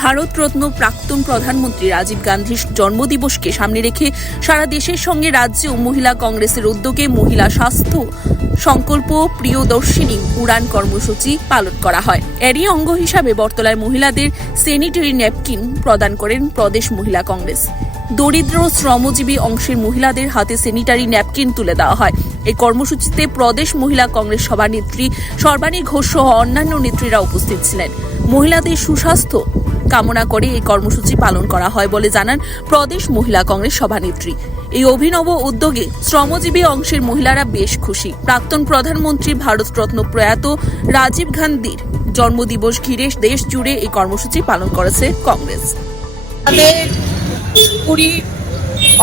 ভারতরত্ন প্রাক্তন প্রধানমন্ত্রী রাজীব গান্ধীর জন্মদিবসকে সামনে রেখে সারা দেশের সঙ্গে রাজ্যে মহিলা কংগ্রেসের উদ্যোগে মহিলা স্বাস্থ্য সংকল্প প্রিয়দর্শিনী উড়ান কর্মসূচি পালন করা হয়। এরই অঙ্গ হিসাবে বটতলায় মহিলাদের স্যানিটারি ন্যাপকিন প্রদান করেন প্রদেশ মহিলা কংগ্রেস। দরিদ্র শ্রমজীবী অংশের মহিলাদের হাতে স্যানিটারি ন্যাপকিন তুলে দেওয়া হয়। এই কর্মসূচিতে প্রদেশ মহিলা কংগ্রেস সভানেত্রী সর্বাণী ঘোষ সহ অন্যান্য নেত্রীরা উপস্থিত ছিলেন। মহিলাদের সুস্বাস্থ্য কামনা করে এই কর্মসূচি পালন করা হয় বলে জানান প্রদেশ মহিলা কংগ্রেস সভানেত্রী। এই অভিনব উদ্যোগে শ্রমজীবী অংশের মহিলারা বেশ খুশি। প্রাক্তন প্রধানমন্ত্রী ভারতরত্ন প্রয়াত রাজীব গান্ধীর জন্মদিবস ঘিরে দেশ জুড়ে এই কর্মসূচি পালন করেছে কংগ্রেস। 20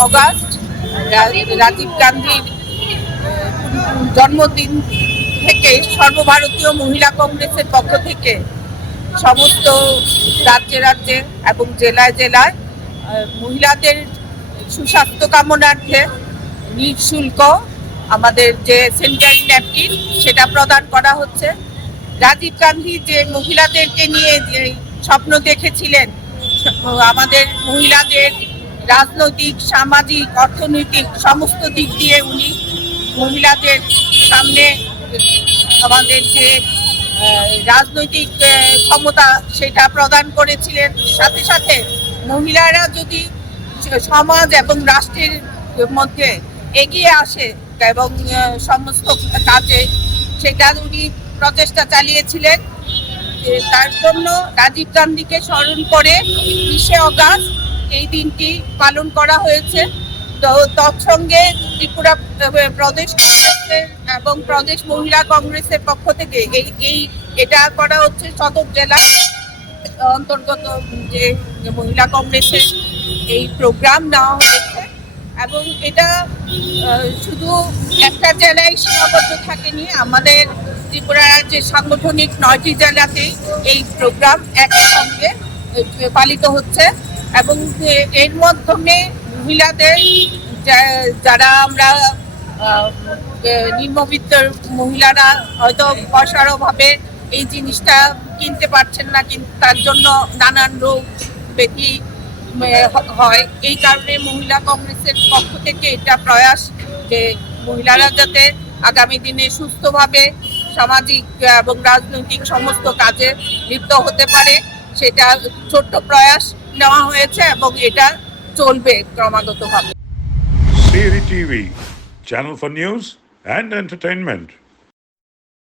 অগাস্ট রাজীব গান্ধীর জন্মদিন থেকে সর্বভারতীয় মহিলা কংগ্রেসের পক্ষ থেকে সমস্ত রাজ্যে রাজ্যে এবং জেলায় জেলায় মহিলাদের সুস্বাস্থ্য কামনার্থে নিঃশুল্ক আমাদের যে স্যানিটারি ন্যাপকিন সেটা প্রদান করা হচ্ছে। রাজীব গান্ধী যে মহিলাদেরকে নিয়ে যে স্বপ্ন দেখেছিলেন, আমাদের মহিলাদের রাজনৈতিক, সামাজিক, অর্থনৈতিক সমস্ত দিক দিয়ে উনি মহিলাদের সামনে আমাদের যে রাজনৈতিক ক্ষমতা সেটা প্রদান করেছিলেন। সাথে সাথে মহিলারা যদি সমাজ এবং রাষ্ট্রের মধ্যে এগিয়ে আসে এবং সমস্ত কাজে সেটা উনি প্রচেষ্টা চালিয়েছিলেন। তার জন্য রাজীব গান্ধীকে স্মরণ করে 20 অগাস্ট এই দিনটি পালন করা হয়েছে। তো তৎসঙ্গে ত্রিপুরা প্রদেশ কংগ্রেসের এবং প্রদেশ মহিলা কংগ্রেসের পক্ষ থেকে এটা করা হচ্ছে সদর জেলা অন্তর্গত যে মহিলা কংগ্রেসের এই প্রোগ্রাম নেওয়া হয়েছে এবং এটা শুধু একটা জেলায় সীমাবদ্ধ থাকেনি। আমাদের ত্রিপুরা রাজ্যের সাংগঠনিক 9টি জেলাতেই এই প্রোগ্রাম একই সঙ্গে পালিত হচ্ছে এবং এর মাধ্যমে মহিলাদের যারা আমরা নিম্নবিত্ত মহিলারা হয়তো পয়সার অভাবে এই জিনিসটা কিনতে পারছেন না, কিন্তু তার জন্য নানান রোগ ব্যাধি হয়। এই কারণে মহিলা কংগ্রেসের পক্ষ থেকে এটা প্রয়াস যে মহিলারা যাতে আগামী দিনে সুস্থভাবে সামাজিক এবং রাজনৈতিক সমস্ত কাজে লিপ্ত হতে পারে, সেটা ছোট্ট প্রয়াস নেওয়া হয়েছে এবং এটা চলবে ক্রমাগতভাবে। CRI TV, channel for news and entertainment.